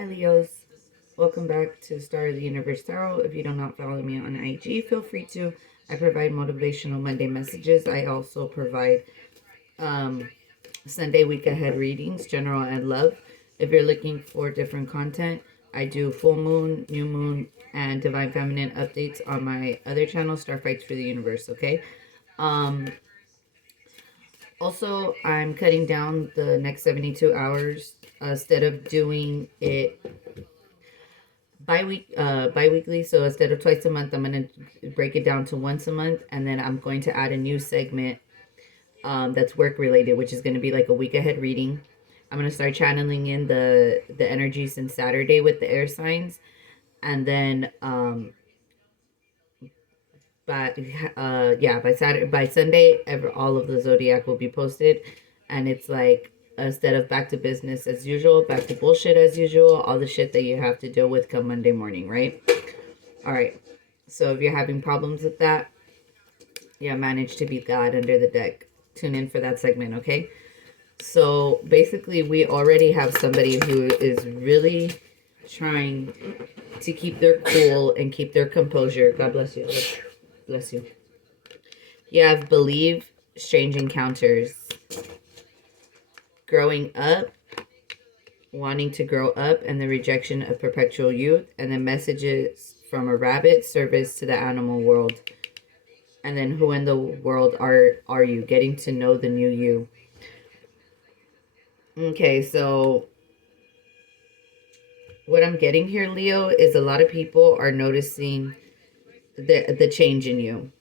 Hi Leos, welcome back to Starr of the Universe Tarot. If you do not follow me on IG, feel free to. I provide motivational Monday messages. I also provide Sunday week ahead readings, general and love. If you're looking for different content, I do full moon, new moon, and divine feminine updates on my other channel, Starr Fights for the Universe. Okay. Um, Also, I'm cutting down the next 72 hours. Instead of doing it bi-weekly, so instead of twice a month, I'm going to break it down to once a month, and then I'm going to add a new segment that's work related, which is going to be like a week ahead reading. I'm going to start channeling in the energy since Saturday with the air signs, and then by Saturday, by Sunday, all of the zodiac will be posted, and it's like, instead of back to business as usual, back to bullshit as usual, all the shit that you have to deal with come Monday morning, right? All right. So if you're having problems with that, yeah, manage to beat God under the deck. Tune in for that segment, okay? So basically, we already have somebody who is really trying to keep their cool and keep their composure. God bless you. Bless you. You have believe, strange encounters, growing up, wanting to grow up, and the rejection of perpetual youth, and then messages from a rabbit, service to the animal world. And then who in the world are you? Getting to know the new you. Okay, so what I'm getting here, Leo, is a lot of people are noticing the change in you.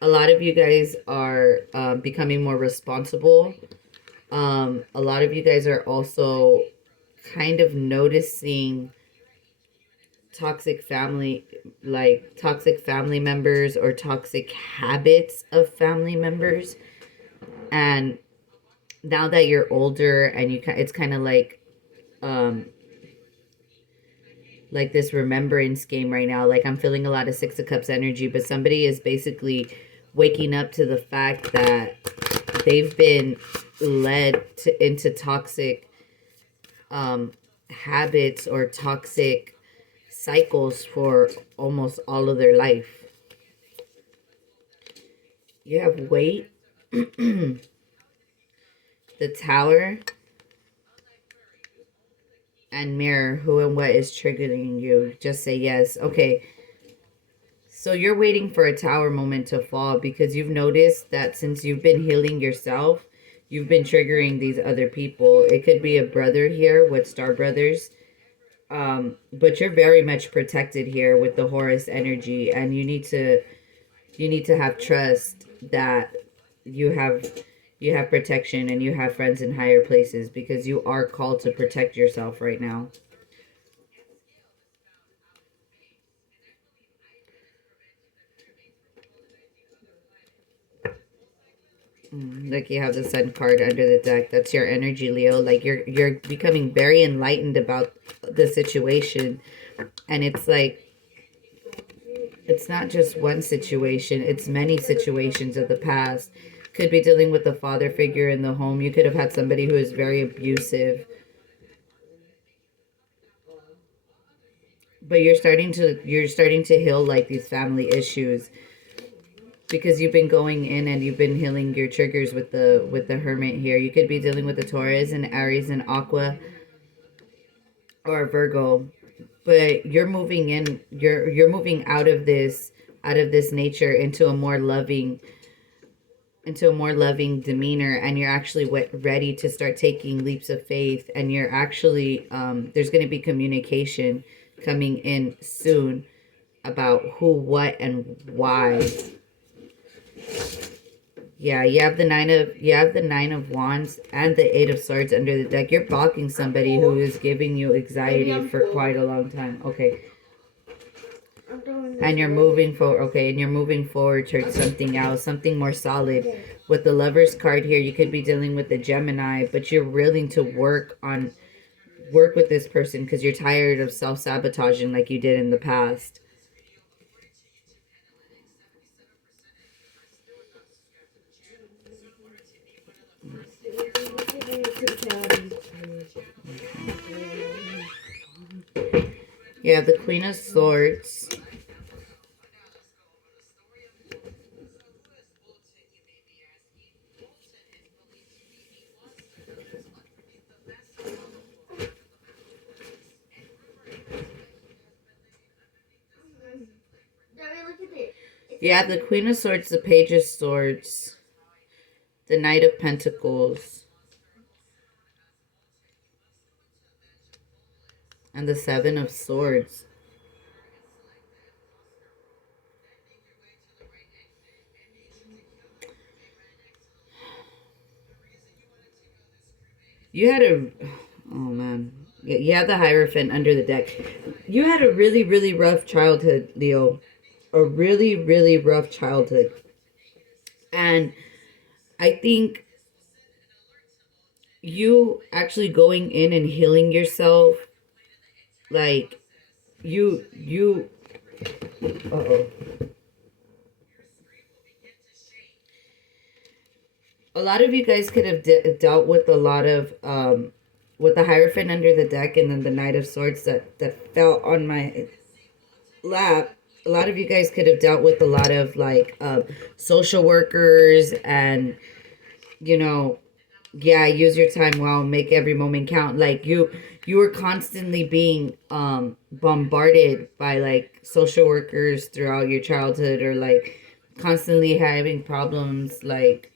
A lot of you guys are becoming more responsible. A lot of you guys are also kind of noticing toxic family, like toxic family members or toxic habits of family members. And now that you're older and it's kind of like this remembrance game right now. Like I'm feeling a lot of Six of Cups energy, but somebody is basically waking up to the fact that they've been into toxic habits or toxic cycles for almost all of their life. You have weight, the Tower, and Mirror. Who and what is triggering you? Just say yes. Okay. So you're waiting for a Tower moment to fall because you've noticed that since you've been healing yourself, you've been triggering these other people. It could be a brother here with Star Brothers. But you're very much protected here with the Horus energy, and you need to have trust that you have protection and you have friends in higher places because you are called to protect yourself right now. Like you have the Sun card under the deck. That's your energy, Leo. Like you're becoming very enlightened about the situation, and it's like it's not just one situation, it's many situations of the past. Could be dealing with a father figure in the home. You could have had somebody who is very abusive. But you're starting to heal like these family issues because you've been going in and you've been healing your triggers with the Hermit here. You could be dealing with the Taurus and Aries and Aqua or Virgo, but you're moving in, you're moving out of this nature into a more loving demeanor, and you're actually ready to start taking leaps of faith, and you're actually there's going to be communication coming in soon about who, what, and why. Yeah, you have the Nine of Wands and the Eight of Swords under the deck. You're blocking somebody who is giving you anxiety for quite a long time. Okay. And you're moving forward. Okay, and you're moving forward towards something else, something more solid. With the Lovers card here, you could be dealing with the Gemini, but you're willing to work with this person because you're tired of self-sabotaging like you did in the past. Yeah, the Queen of Swords. Yeah, the Queen of Swords, the Page of Swords, the Knight of Pentacles, and the Seven of Swords. You had a, oh man, you had the Hierophant under the deck. You had a really, really rough childhood, Leo. A really, really rough childhood. And I think you actually going in and healing yourself, like, uh-oh. A lot of you guys could have dealt with a lot of, with the Hierophant under the deck and then the Knight of Swords that fell on my lap. A lot of you guys could have dealt with a lot of, like, social workers and, you know, yeah, use your time well, make every moment count. Like, you were constantly being bombarded by, like, social workers throughout your childhood, or like constantly having problems, like,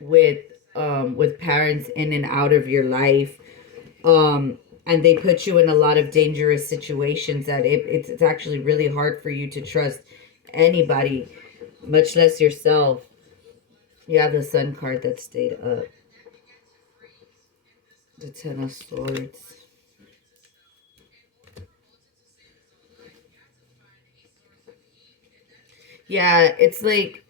with with parents in and out of your life. And they put you in a lot of dangerous situations that it's actually really hard for you to trust anybody, much less yourself. You have the Sun card that stayed up. The Ten of Swords. Yeah, it's like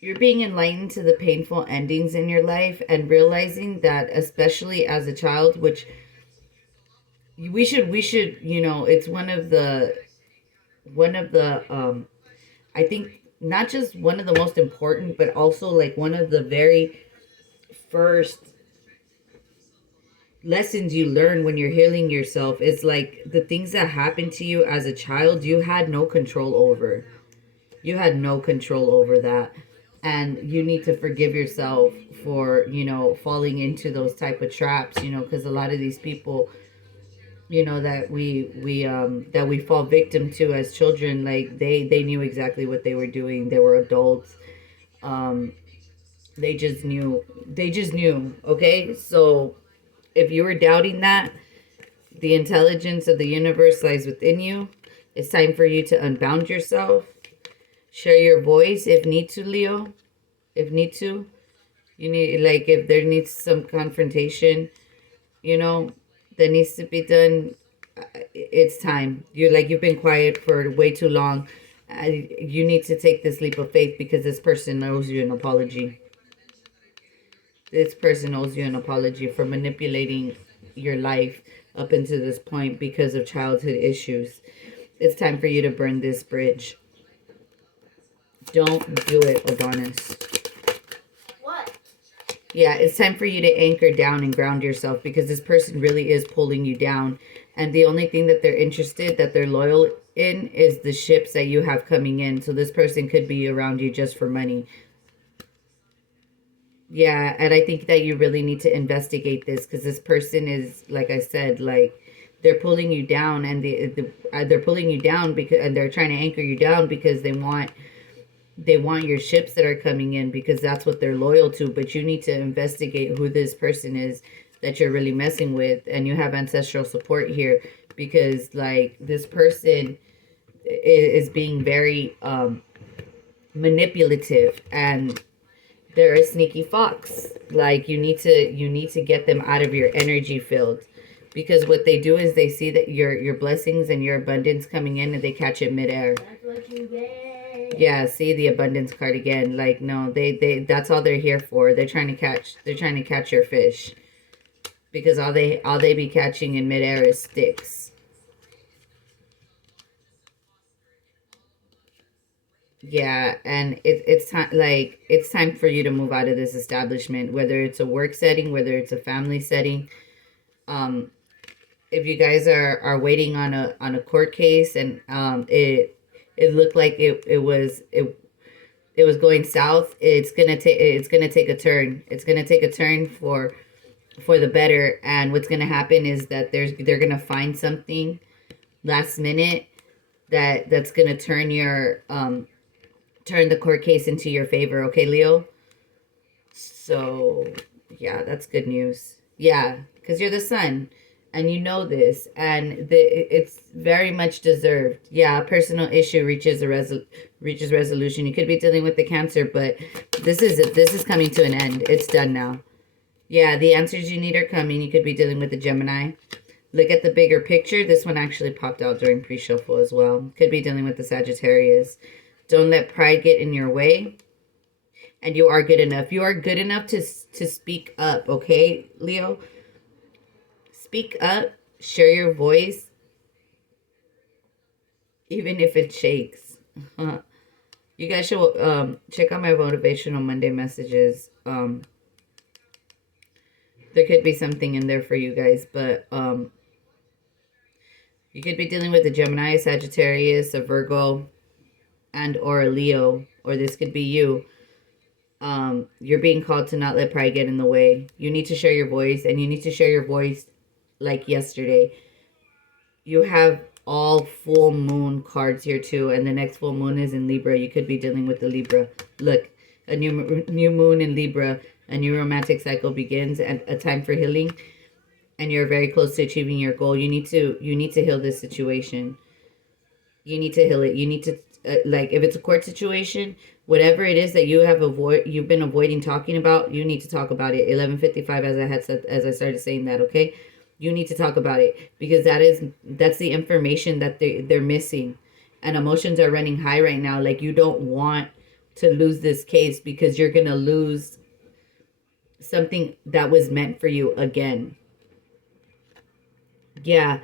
you're being enlightened to the painful endings in your life and realizing that, especially as a child, which we should, it's one of the I think not just one of the most important, but also like one of the very first lessons you learn when you're healing yourself is like the things that happened to you as a child, you had no control over. You had no control over that. And you need to forgive yourself for, falling into those type of traps, because a lot of these people, that we fall victim to as children, like they knew exactly what they were doing. They were adults. um they just knew, okay? So if you were doubting that, the intelligence of the universe lies within you. It's time for you to unbound yourself, share your voice if need to, Leo. If need to, you need, like, if there needs some confrontation, you know that needs to be done. It's time. You've been quiet for way too long. You need to take this leap of faith because this person owes you an apology. This person owes you an apology for manipulating your life up until this point because of childhood issues. It's time for you to burn this bridge. Don't do it, Adonis. What? Yeah, it's time for you to anchor down and ground yourself because this person really is pulling you down. And the only thing that they're loyal in, is the ships that you have coming in. So this person could be around you just for money. Yeah, and I think that you really need to investigate this because this person is, like I said, like, they're pulling you down, and they're pulling you down because, and they're trying to anchor you down because they want your ships that are coming in because that's what they're loyal to. But you need to investigate who this person is that you're really messing with, and you have ancestral support here because, like, this person is being very manipulative, and they're a sneaky fox. Like, you need to get them out of your energy field, because what they do is they see that your blessings and your abundance coming in, and they catch it midair. That's what you get. Yeah, see the abundance card again. Like, no, they that's all they're here for. They're trying to catch your fish, because all they be catching in midair is sticks. Yeah, and it's time for you to move out of this establishment, whether it's a work setting, whether it's a family setting. Um, if you guys are waiting on a court case, and it looked like it was going south, it's gonna take a turn. It's gonna take a turn for the better. And what's gonna happen is that they're gonna find something last minute that's gonna turn the court case into your favor. Okay, Leo. So yeah, that's good news. Yeah, because you're the son, and you know this, and it's very much deserved. Yeah, a personal issue reaches resolution. You could be dealing with the cancer, but this is coming to an end. It's done now. Yeah, the answers you need are coming. You could be dealing with the Gemini. Look at the bigger picture. This one actually popped out during pre-shuffle as well. Could be dealing with the Sagittarius. Don't let pride get in your way. And you are good enough. You are good enough to speak up, okay, Leo? Speak up. Share your voice. Even if it shakes. You guys should check out my motivational Monday messages. There could be something in there for you guys, but you could be dealing with a Gemini, a Sagittarius, a Virgo, and or a Leo, or this could be you. You're being called to not let pride get in the way. You need to share your voice, and you need to share your voice like yesterday. You have all full moon cards here too, and the next full moon is in Libra. You could be dealing with the Libra. Look, a new moon in Libra, a new romantic cycle begins, and a time for healing. And you're very close to achieving your goal. You need to heal this situation. You need to heal it. You need to like, if it's a court situation, whatever it is that you've been avoiding talking about, you need to talk about it. 11:55, as I started saying that, okay? You need to talk about it, because that's the information that they're missing. And emotions are running high right now. Like, you don't want to lose this case, because you're going to lose something that was meant for you again. Yeah.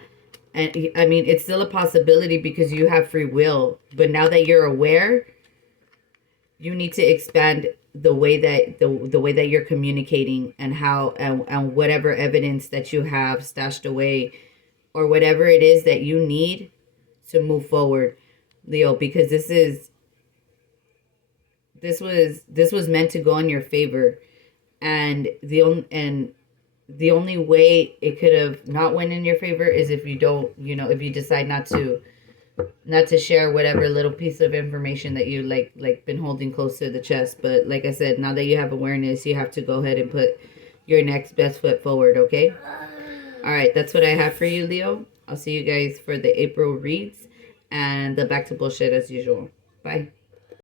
And I mean, it's still a possibility because you have free will. But now that you're aware, you need to expand the way that the way that you're communicating, and how and whatever evidence that you have stashed away, or whatever it is that you need to move forward, Leo, because this was meant to go in your favor. And the only way it could have not went in your favor is if you don't, if you decide not to share whatever little piece of information that you like been holding close to the chest. But like I said, now that you have awareness, you have to go ahead and put your next best foot forward, okay? All right, that's what I have for you, Leo. I'll see you guys for the April reads and the back to bullshit as usual. Bye.